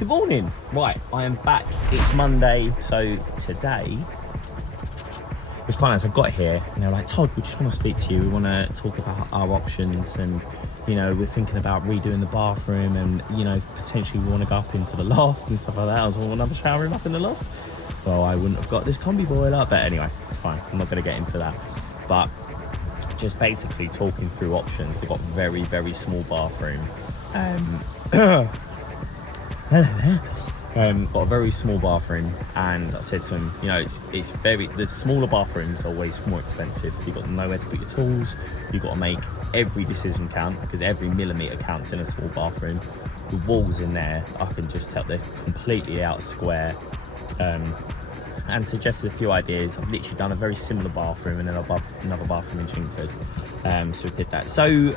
Good morning. Right, I am back. It's Monday, so today it was quite nice. I got here and they're like, Todd, we just want to speak to you. We want to talk about our options, and you know, we're thinking about redoing the bathroom, and you know, potentially we want to go up into the loft and stuff like that. I was want another shower room up in the loft. Well, I wouldn't have got this combi boiler, but anyway, it's fine. I'm not going to get into that. But just basically talking through options. They've got very, very small bathroom. Got a very small bathroom, and I said to him, you know, it's very, the smaller bathrooms are always more expensive. You've got nowhere to put your tools, you've got to make every decision count, because every millimetre counts in a small bathroom. The walls in there, I can just tell they're completely out of square, and suggested a few ideas. I've literally done a very similar bathroom and then another bathroom in Chingford, so we did that. So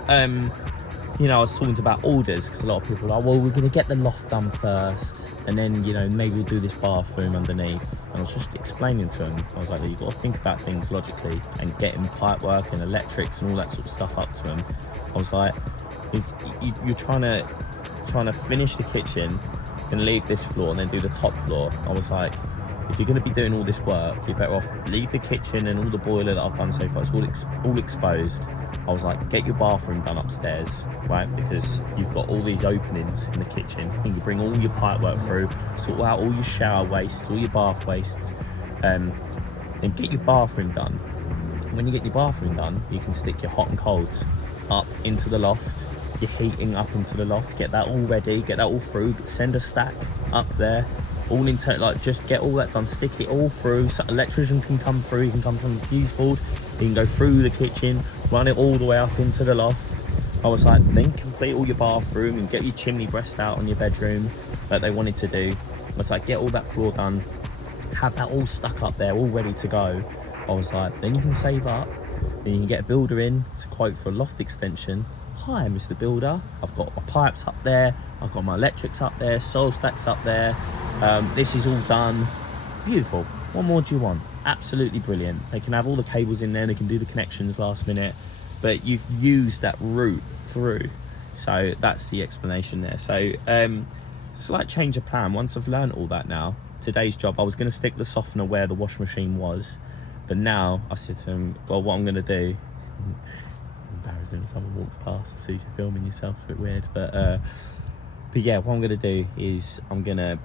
you know, I was talking about orders, because a lot of people are like, well, we're going to get the loft done first, and then, you know, maybe we'll do this bathroom underneath. And I was just explaining to them, I was like, you've got to think about things logically, and getting pipe work and electrics and all that sort of stuff up to them. I was like, you're trying to finish the kitchen and leave this floor and then do the top floor. I was like, if you're going to be doing all this work, you're better off leave the kitchen and all the boiler that I've done so far. It's all exposed. I was like, get your bathroom done upstairs, right? Because you've got all these openings in the kitchen. You can bring all your pipe work through, sort out all your shower wastes, all your bath wastes, and get your bathroom done. When you get your bathroom done, you can stick your hot and colds up into the loft, your heating up into the loft, get that all ready, get that all through, send a stack up there, all into, like, just get all that done, stick it all through. So electrician can come through, he can come from the fuse board, he can go through the kitchen, run it all the way up into the loft. I was like, then complete all your bathroom and get your chimney breast out on your bedroom that they wanted to do. I was like, get all that floor done, have that all stuck up there, all ready to go. I was like, then you can save up, then you can get a builder in to quote for a loft extension. Hi, Mr. Builder, I've got my pipes up there, I've got my electrics up there, soil stacks up there, this is all done. Beautiful. What more do you want? Absolutely brilliant. They can have all the cables in there, they can do the connections last minute, but you've used that route through. So that's the explanation there. So slight change of plan. Once I've learned all that now, today's job, I was going to stick the softener where the wash machine was, but now I've said to him, well, what I'm going to do, embarrassing if someone walks past and sees you filming yourself, a bit weird, but yeah, what I'm going to do is I'm going to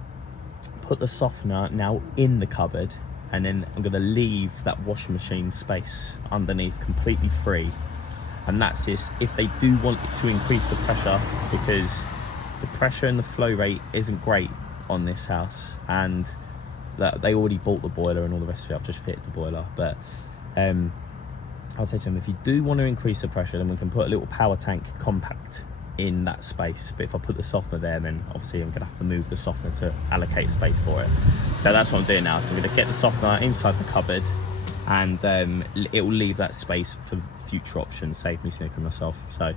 put the softener now in the cupboard, and then I'm going to leave that washing machine space underneath completely free. And that's this, if they do want to increase the pressure, because the pressure and the flow rate isn't great on this house, and that they already bought the boiler and all the rest of it. I've just fitted the boiler, but I'll say to them, if you do want to increase the pressure, then we can put a little power tank compact in that space. But if I put the softener there, then obviously I'm gonna have to move the softener to allocate space for it. So that's what I'm doing now. So I'm gonna get the softener inside the cupboard, and it will leave that space for future options, save me snookering myself. So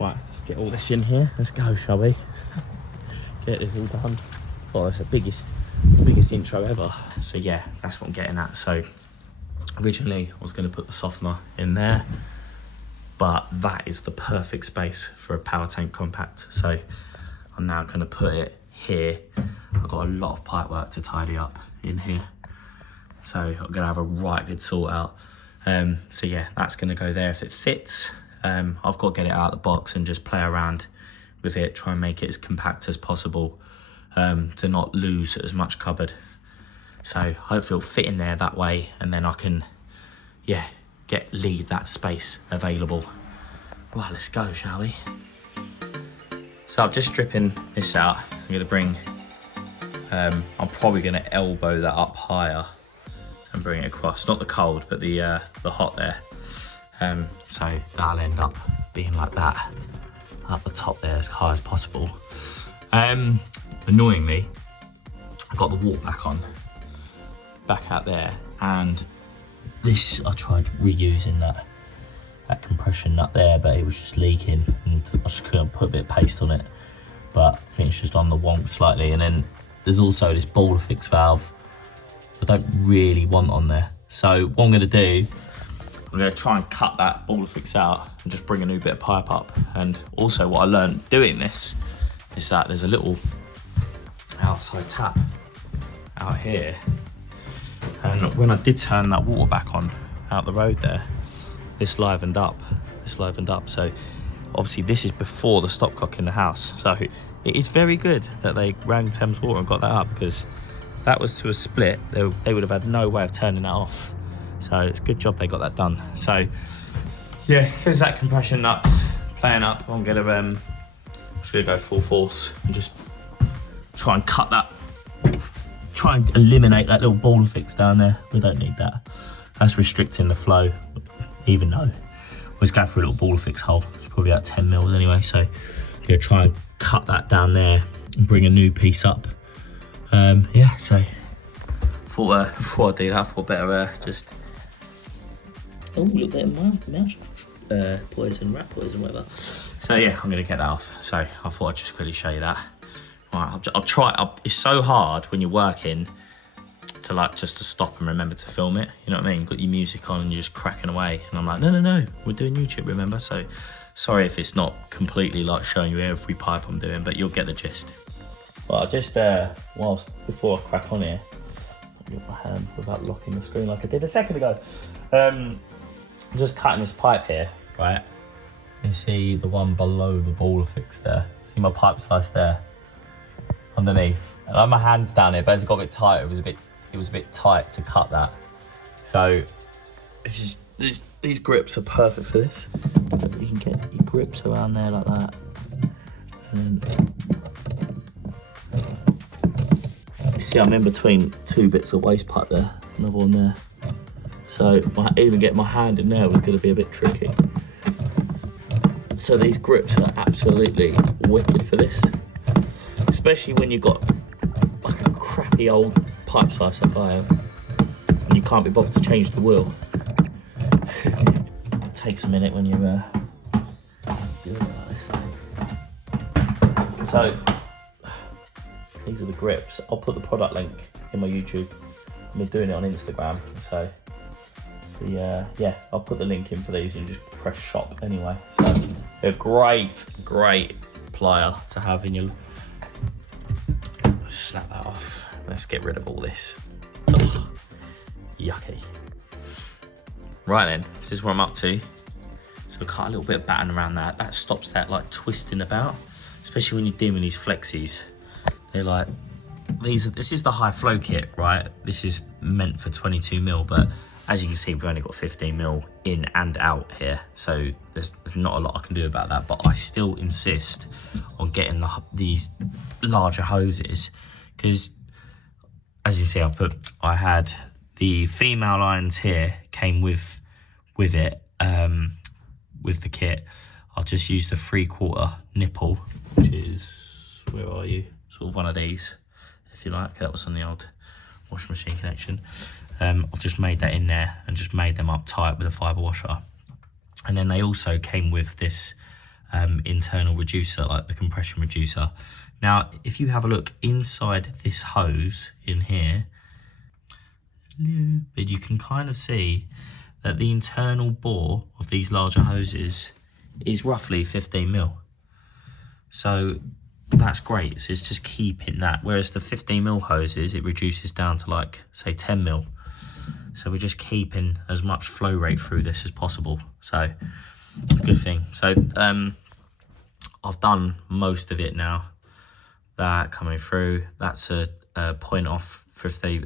right, let's get all this in here. Let's go, shall we? Get this all done. Oh, that's the biggest intro ever. So yeah, that's what I'm getting at. So originally I was going to put the softener in there, but that is the perfect space for a power tank compact. So I'm now going to put it here. I've got a lot of pipe work to tidy up in here, so I'm going to have a right good sort out. So yeah, that's going to go there if it fits. I've got to get it out of the box and just play around with it, try and make it as compact as possible, to not lose as much cupboard. So hopefully it'll fit in there that way, and then I can, yeah, leave that space available. Well, let's go, shall we? So I'm just stripping this out. I'm gonna bring, I'm probably gonna elbow that up higher and bring it across, not the cold, but the hot there. So that'll end up being like that, up the top there as high as possible. Annoyingly, I got the walk back out there, and this, I tried reusing that compression nut there, but it was just leaking, and I just couldn't put a bit of paste on it. But I think it's just on the wonk slightly. And then there's also this ball fix valve I don't really want on there. So what I'm going to do, I'm going to try and cut that ball fix out and just bring a new bit of pipe up. And also what I learned doing this is that there's a little outside tap out here. And when I did turn that water back on out the road there, this livened up. So obviously this is before the stopcock in the house. So it is very good that they rang Thames Water and got that up, because if that was to a split, they would have had no way of turning that off. So it's a good job they got that done. So yeah, here's that compression nuts playing up. I'm just gonna go full force and just try and cut that, try and eliminate that little ball fix down there. We don't need that. That's restricting the flow, even though we're going through a little ball fix hole. It's probably about 10 mils anyway. So I'm gonna try and cut that down there and bring a new piece up. Yeah, so before I do that, I thought better just, oh, look at that mouse poison, rat poison, whatever. So yeah, I'm gonna get that off. So I thought I'd just quickly show you that. Right, I'll try. It's so hard when you're working to just to stop and remember to film it. You know what I mean? You've got your music on and you're just cracking away. And I'm like, no, we're doing YouTube, remember? So sorry if it's not completely like showing you every pipe I'm doing, but you'll get the gist. Well, I just before I crack on here, I'll get my hand without locking the screen like I did a second ago. I'm just cutting this pipe here, right? You see the one below the ball fix there. See my pipe slice there underneath. And I have my hands down here, but as it got a bit tight, it was a bit tight to cut that. So these grips are perfect for this. You can get your grips around there like that. And you see I'm in between two bits of waste pipe there, another one there. So even getting my hand in there was going to be a bit tricky. So these grips are absolutely wicked for this, especially when you've got like a crappy old pipe slice like I have, and you can't be bothered to change the wheel. It takes a minute when you're doing it like this. So these are the grips. I'll put the product link in my YouTube. I'm doing it on Instagram, so yeah, I'll put the link in for these and you just press shop anyway. So they're great plier to have in your. Snap that off. Let's get rid of all this. Ugh, yucky. Right then, this is where I'm up to. So cut a little bit of batten around that. That stops that like twisting about, especially when you're doing these flexies. They're like, this is the high flow kit, right? This is meant for 22 mil, but as you can see, we've only got 15 mil in and out here. So there's not a lot I can do about that, but I still insist on getting these larger hoses, because as you see, I had the female lines here, came with it, with the kit. I'll just use the 3/4 nipple, which is, where are you? Sort of one of these, if you like. That was on the old washing machine connection. I've just made that in there and just made them up tight with a fibre washer. And then they also came with this internal reducer, like the compression reducer. Now, if you have a look inside this hose in here, but you can kind of see that the internal bore of these larger hoses is roughly 15 mil. So that's great. So it's just keeping that. Whereas the 15 mil hoses, it reduces down to like, say, 10 mil. So we're just keeping as much flow rate through this as possible. So good thing. So I've done most of it now. That coming through, that's a point off for if they,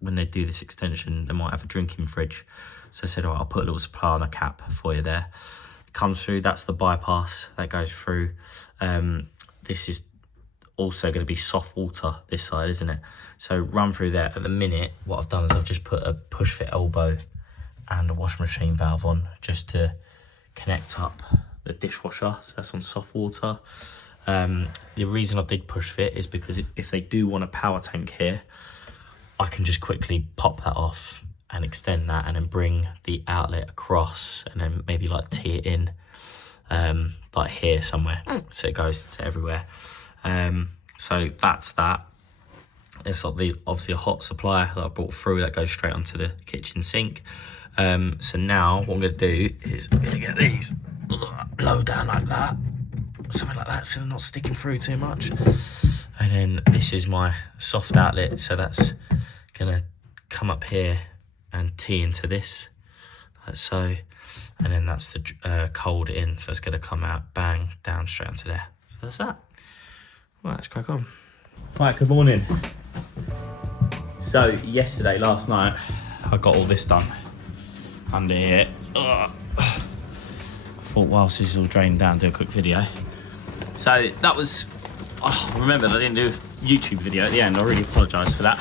when they do this extension, they might have a drinking fridge. So I said, all right, I'll put a little supply on a cap for you there. Comes through, that's the bypass that goes through. This is also going to be soft water this side, isn't it? So run through there. At the minute, what I've done is I've just put a push fit elbow and a washing machine valve on just to connect up the dishwasher. So that's on soft water. The reason I did push fit is because if they do want a power tank here, I can just quickly pop that off and extend that and then bring the outlet across and then maybe like tee it in like here somewhere, so it goes to everywhere. So that's that. It's like obviously a hot supply that I brought through that goes straight onto the kitchen sink. So now what I'm going to do is I'm going to get these low down like that, something like that, so they're not sticking through too much. And then this is my soft outlet, so that's gonna come up here and tee into this, like so. And then that's the cold in, so it's gonna come out, bang, down straight onto there. So that's that. Right, let's crack on. Right, good morning. So last night, I got all this done under here. I thought whilst this is all drained down, do a quick video. So that was, I remember I didn't do a YouTube video at the end. I really apologise for that.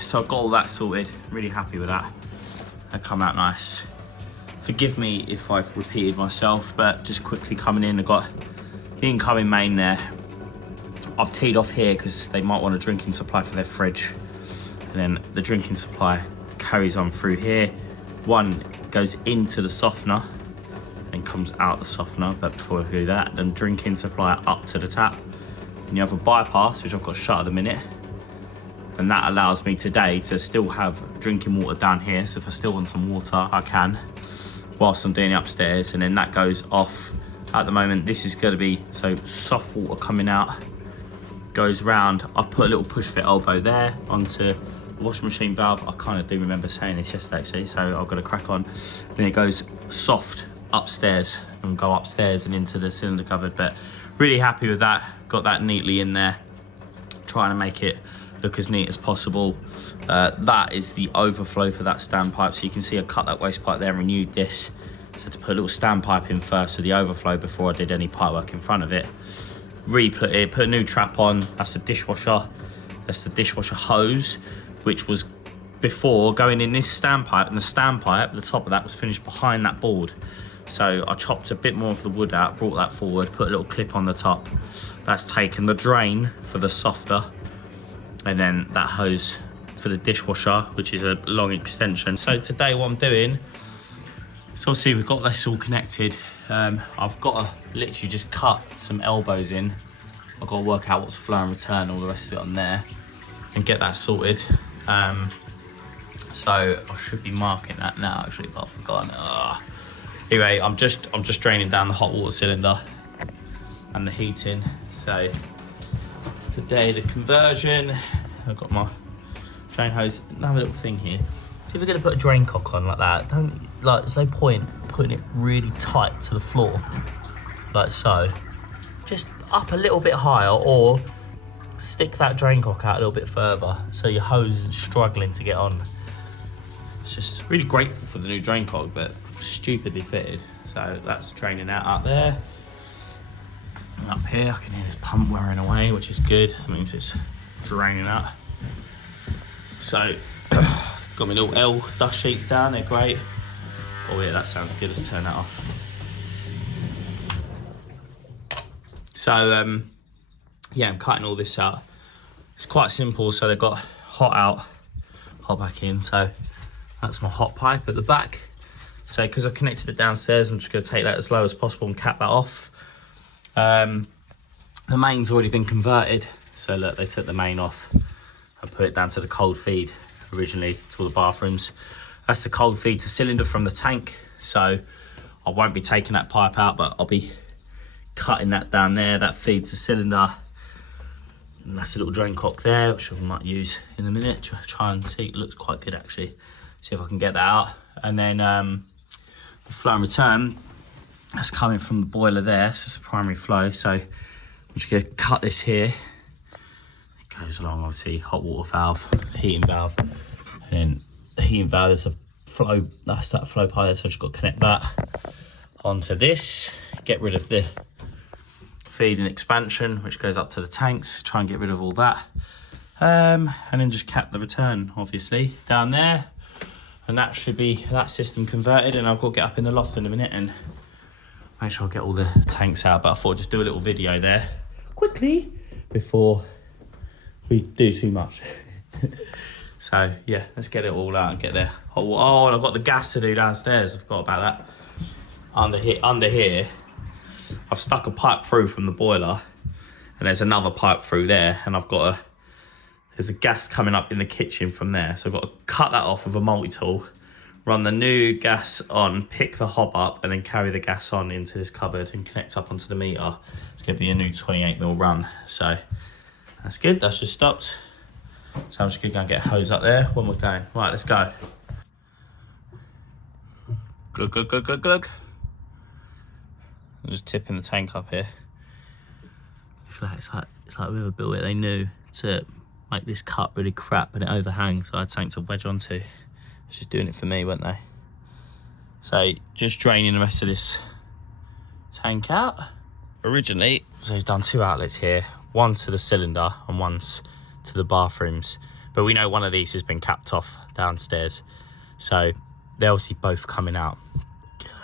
So I got all that sorted. Really happy with that. That come out nice. Forgive me if I've repeated myself, but just quickly coming in, I've got the incoming main there. I've teed off here because they might want a drinking supply for their fridge. And then the drinking supply carries on through here. One goes into the softener and comes out the softener, but before I do that, then drinking supply up to the tap. And you have a bypass, which I've got shut at the minute. And that allows me today to still have drinking water down here. So if I still want some water, I can, whilst I'm doing it upstairs. And then that goes off. At the moment, this is gonna be, so soft water coming out, goes round. I've put a little push fit elbow there onto the washing machine valve. I kind of do remember saying this yesterday actually, so I've got to crack on. Then it goes soft upstairs and go upstairs and into the cylinder cupboard. But really happy with that. Got that neatly in there, trying to make it look as neat as possible. That is the overflow for that standpipe. So you can see I cut that waste pipe there and renewed this. So to put a little standpipe in first for the overflow before I did any pipe work in front of it. Re-put it, put a new trap on. That's the dishwasher. That's the dishwasher hose, which was before going in this standpipe, and the standpipe, the top of that was finished behind that board. So I chopped a bit more of the wood out, brought that forward, put a little clip on the top. That's taken the drain for the softer, and then that hose for the dishwasher, which is a long extension. So today what I'm doing, so obviously we've got this all connected. I've got to literally just cut some elbows in. I've got to work out what's flow and return, all the rest of it on there, and get that sorted. So I should be marking that now actually, but I've forgotten. Anyway, I'm just draining down the hot water cylinder and the heating. So today the conversion, I've got my drain hose. Another little thing here. If you're gonna put a drain cock on like that, there's no point putting it really tight to the floor, like so. Just up a little bit higher, or stick that drain cock out a little bit further so your hose isn't struggling to get on. It's just really grateful for the new drain cock, but stupidly fitted. So that's draining out there. And up here, I can hear this pump wearing away, which is good. It means it's draining out. So, got my little L dust sheets down, they're great. Oh yeah, that sounds good, let's turn that off. So, yeah, I'm cutting all this out. It's quite simple, so they've got hot out, hot back in. So that's my hot pipe at the back. So because I connected it downstairs, I'm just gonna take that as low as possible and cap that off. The main's already been converted. So look, they took the main off and put it down to the cold feed originally to all the bathrooms. That's the cold feed to cylinder from the tank. So I won't be taking that pipe out, but I'll be cutting that down there. That feeds the cylinder. And that's a little drain cock there, which I might use in a minute. Try and see, it looks quite good actually. See if I can get that out. And then the flow and return, that's coming from the boiler there. So it's the primary flow. So I'm just gonna cut this here. It goes along, obviously, hot water valve, heating valve. And then the heating valve, there's a flow, that's that flow pipe there. So I just got to connect that onto this. Get rid of the feed and expansion, which goes up to the tanks. Try and get rid of all that. And then just cap the return, obviously, down there. And that should be that system converted. And I've got to get up in the loft in a minute and make sure I get all the tanks out. But I thought I'd just do a little video there quickly before we do too much. So yeah, let's get it all out and get the hot water. Oh, and I've got the gas to do downstairs. I forgot about that. Under here, I've stuck a pipe through from the boiler, and there's another pipe through there, and there's a gas coming up in the kitchen from there. So I've got to cut that off with a multi-tool, run the new gas on, pick the hob up, and then carry the gas on into this cupboard and connect up onto the meter. It's going to be a new 28mm run. So that's good. That's just stopped. So I'm just going to go and get a hose up there. One more going. Right, let's go. Glug, glug, glug, glug, glug. I'm just tipping the tank up here. I feel like it's like whoever built it, they knew to make this cut really crap and it overhangs, so I had something to wedge onto. It's just doing it for me, weren't they? So just draining the rest of this tank out. Originally, so he's done 2 outlets here. One's to the cylinder and one's to the bathrooms. But we know one of these has been capped off downstairs. So they're obviously both coming out.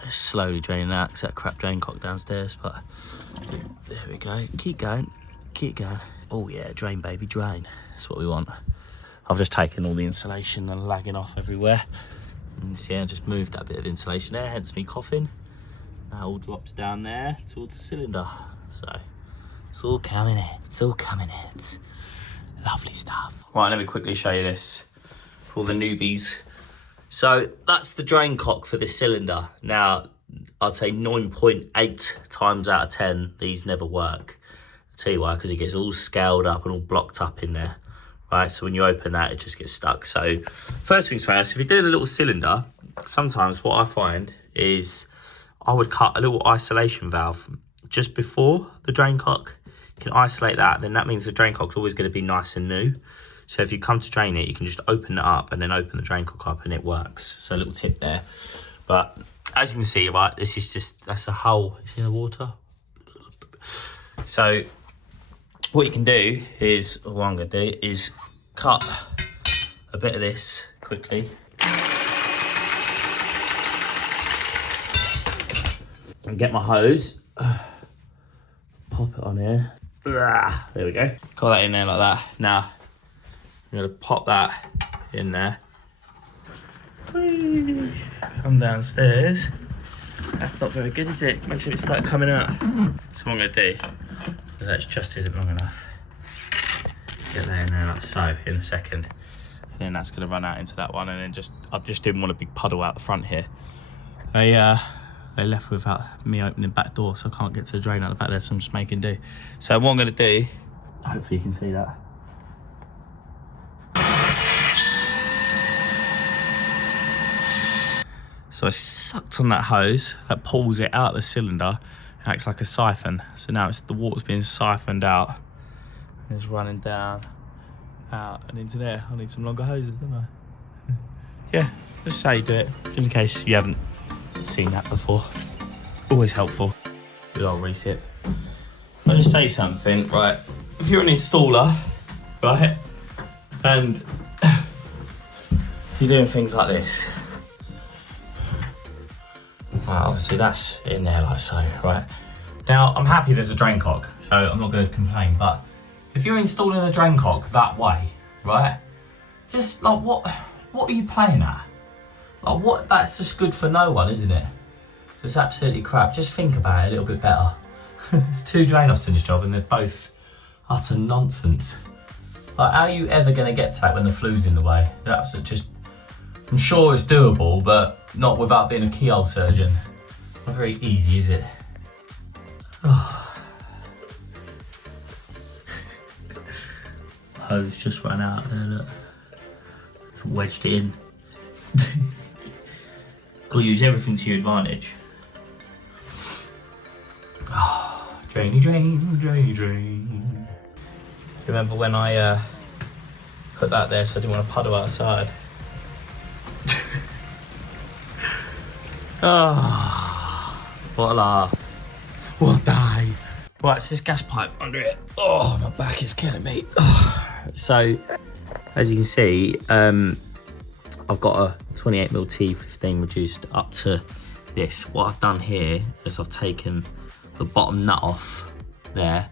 Slowly draining out because that crap drain cock downstairs, but there we go. Keep going, keep going. Oh yeah, drain baby, drain. That's what we want. I've just taken all the insulation and lagging off everywhere. And see, I just moved that bit of insulation there, hence me coughing. That all drops down there towards the cylinder. So it's all coming in. It's all coming in. It's lovely stuff. Right, let me quickly show you this for all the newbies. So that's the drain cock for this cylinder. Now, I'd say 9.8 times out of 10, these never work. I'll tell you why, because it gets all scaled up and all blocked up in there, right? So when you open that, it just gets stuck. So first things first, if you're doing a little cylinder, sometimes what I find is I would cut a little isolation valve just before the drain cock. You can isolate that, then that means the drain cock's always going to be nice and new. So if you come to drain it, you can just open it up and then open the drain cock up and it works. So a little tip there. But as you can see, right, this is just, that's a hole in the water. So what you can do is, or what I'm going to do is cut a bit of this quickly. And get my hose. Pop it on here. There we go. Got that in there like that. Now, I'm going to pop that in there. Whee. Come downstairs. That's not very good, is it? Make sure it starts coming out. So what I'm going to do, because that just isn't long enough, get that in there like so in a second. And then that's going to run out into that one. And then I just didn't want a big puddle out the front here. They left without me opening the back door, so I can't get to the drain out the back there, so I'm just making do. So what I'm going to do, hopefully you can see that. So I sucked on that hose, that pulls it out of the cylinder, and acts like a siphon. So now the water's being siphoned out. And it's running down, out, and into there. I need some longer hoses, don't I? Yeah, just how you do it, just in case you haven't seen that before. Always helpful. Good old reset. I'll just say something, right? If you're an installer, right, and you're doing things like this, right, obviously that's in there like so, right? Now, I'm happy there's a drain cock, so I'm not going to complain, but if you're installing a drain cock that way, right, just like what are you playing at? Like what? That's just good for no one, isn't it? It's absolutely crap. Just think about it a little bit better. There's 2 drain offs in this job and they're both utter nonsense. Like, how are you ever going to get to that when the flue's in the way? That's just, I'm sure it's doable, but not without being a keyhole surgeon. Not very easy, is it? Oh. Hose just ran out there, look. Just wedged it in. Got to use everything to your advantage. Oh, drainy, drain, drainy, drain. Remember when I put that there so I didn't want to puddle outside? Oh, what a laugh. What a day. Right, it's this gas pipe under it. Oh, my back is killing me. Oh. So, as you can see, I've got a 28mm T15 reduced up to this. What I've done here is I've taken the bottom nut off there,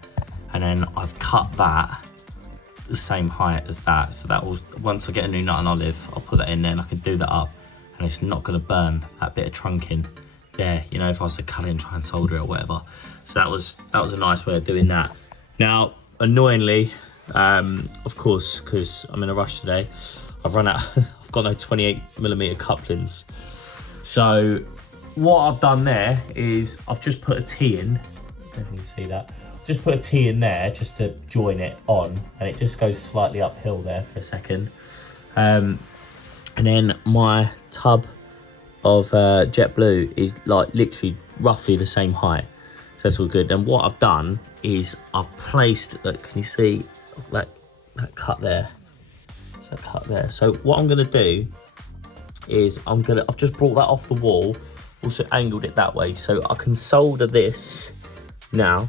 and then I've cut that the same height as that. So that will, once I get a new nut and olive, I'll put that in there and I can do that up, and it's not going to burn that bit of trunking there, you know, if I was to cut it and try and solder it or whatever. So that was a nice way of doing that. Now, annoyingly, of course, because I'm in a rush today, I've run out. I've got no 28mm couplings. So what I've done there is I've just put a T in. I don't know if you can see that. Just put a T in there just to join it on, and it just goes slightly uphill there for a second. And then my tub of jet blue is like literally roughly the same height, so that's all good. And what I've done is I've placed, look, can you see that cut there? It's that cut there. So what I'm gonna do is I've just brought that off the wall, also angled it that way, so I can solder this now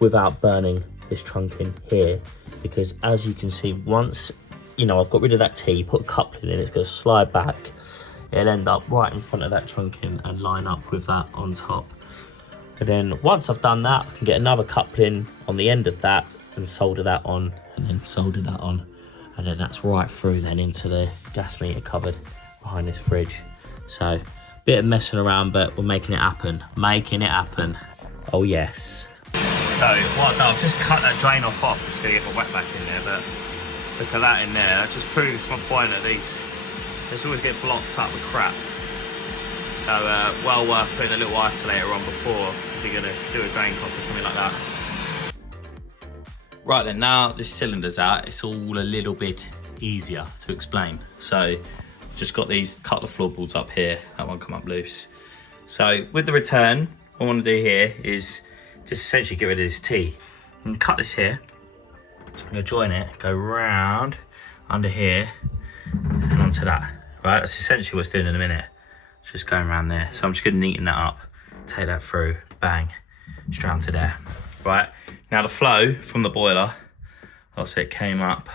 without burning this trunk in here, because as you can see, once I've got rid of that T, put a coupling in, it's going to slide back. It'll end up right in front of that trunking and line up with that on top. And then once I've done that, I can get another coupling on the end of that and solder that on, and then solder that on. And then that's right through then into the gas meter cupboard behind this fridge. So, bit of messing around, but we're making it happen. Making it happen. Oh yes. So what I've done, I've just cut that drain off. Just going to get my wet back in there, but look at that in there. That just proves my point that these always get blocked up with crap. So well worth putting a little isolator on before if you're going to do a drain cloth or something like that. Right then, now this cylinder's out, it's all a little bit easier to explain. So I've just got these couple of floorboards up here, that one come up loose. So with the return, what I want to do here is just essentially get rid of this T. I'm going to cut this here. I'm going to join it, go round under here and onto that. Right, that's essentially what it's doing in a minute. It's just going around there. So I'm just going to neaten that up, take that through, bang, straight onto there. Right, now the flow from the boiler, obviously it came up,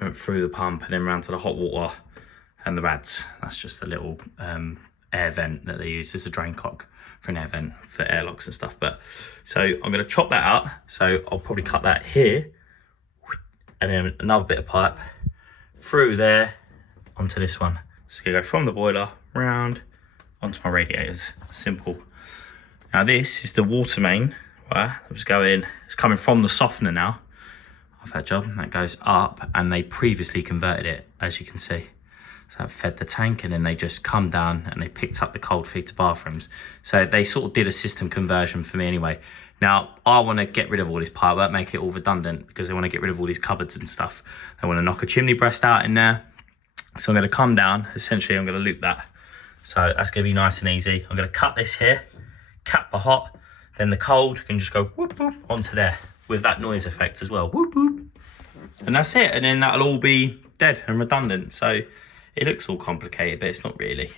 went through the pump and then round to the hot water and the rads. That's just a little air vent that they use. It's a drain cock for an air vent for airlocks and stuff. But so I'm going to chop that out. So I'll probably cut that here, and then another bit of pipe through there onto this one. So it's going to go from the boiler round onto my radiators. Simple. Now this is the water main, right? That was going. It's coming from the softener now of that job. That goes up, and they previously converted it, as you can see. So that fed the tank, and then they just come down and they picked up the cold feed to bathrooms. So they sort of did a system conversion for me anyway. Now, I want to get rid of all this pipework, make it all redundant, because they want to get rid of all these cupboards and stuff. They want to knock a chimney breast out in there. So I'm going to come down, essentially I'm going to loop that. So that's going to be nice and easy. I'm going to cut this here, cap the hot, then the cold can just go whoop whoop onto there with that noise effect as well. Whoop whoop. And that's it. And then that'll all be dead and redundant. So it looks all complicated, but it's not really.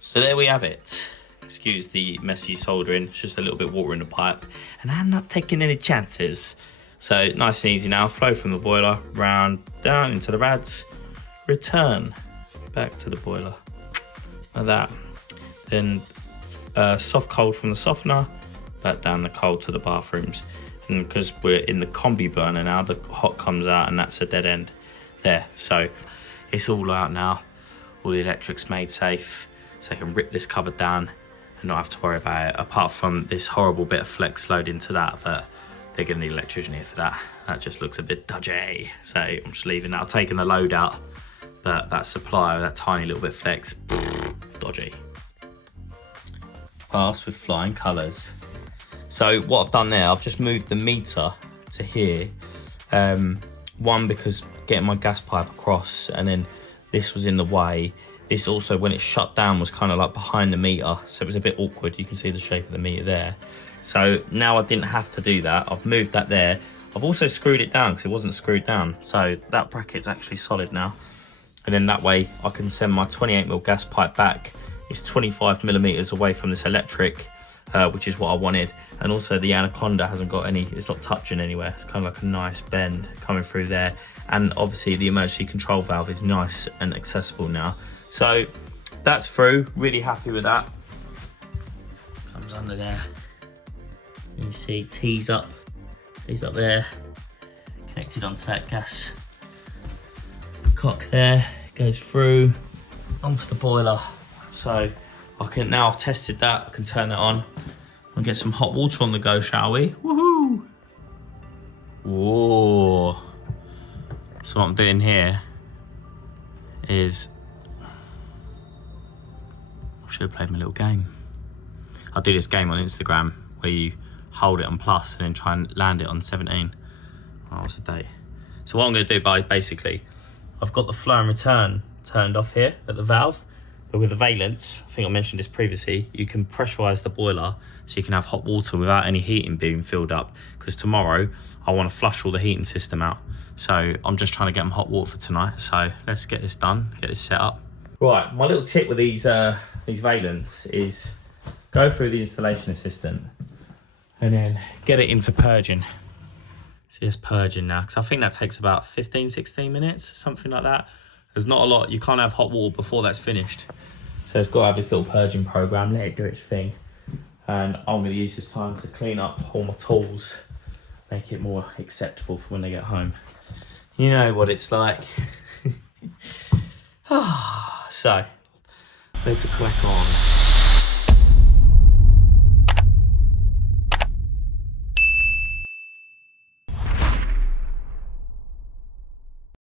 So there we have it. Excuse the messy soldering. It's just a little bit of water in the pipe, and I'm not taking any chances. So nice and easy now. Flow from the boiler, round, down into the rads, return back to the boiler. Like that. Then soft cold from the softener, back down the cold to the bathrooms. And because we're in the combi burner now, the hot comes out, and that's a dead end there. So it's all out now. All the electrics made safe, so I can rip this cupboard down and not have to worry about it, apart from this horrible bit of flex load into that, but they're gonna need an electrician here for that. That just looks a bit dodgy, so I'm just leaving that. I've taken the load out, but that supply, that tiny little bit of flex, dodgy. Pass with flying colours. So what I've done there, I've just moved the meter to here. One, because getting my gas pipe across, and then this was in the way. This also, when it shut down, was kind of like behind the meter, so it was a bit awkward. You can see the shape of the meter there. So now I didn't have to do that. I've moved that there. I've also screwed it down because it wasn't screwed down. So that bracket's actually solid now. And then that way I can send my 28mm gas pipe back. It's 25mm away from this electric, which is what I wanted. And also the Anaconda hasn't got any, it's not touching anywhere. It's kind of like a nice bend coming through there. And obviously the emergency control valve is nice and accessible now. So that's through, really happy with that. Comes under there. You see T's up there, connected onto that gas cock there, goes through onto the boiler. So I can, now I've tested that, I can turn it on and get some hot water on the go, shall we? Woohoo! Whoa. So what I'm doing here is, I should have played my little game. I do this game on Instagram where you hold it on plus and then try and land it on 17. Oh, what's the date? So what I'm going to do basically, I've got the flow and return turned off here at the valve, but with the Vaillants, I think I mentioned this previously, you can pressurize the boiler so you can have hot water without any heating being filled up, because tomorrow I want to flush all the heating system out. So I'm just trying to get them hot water for tonight. So let's get this done, get this set up. Right, my little tip with these Vaillants is go through the installation assistant and then get it into purging. See, it's purging now, because I think that takes about 15, 16 minutes, something like that. There's not a lot, you can't have hot water before that's finished. So it's got to have this little purging program, let it do its thing. And I'm going to use this time to clean up all my tools, make it more acceptable for when they get home. You know what it's like. So, let's crack on.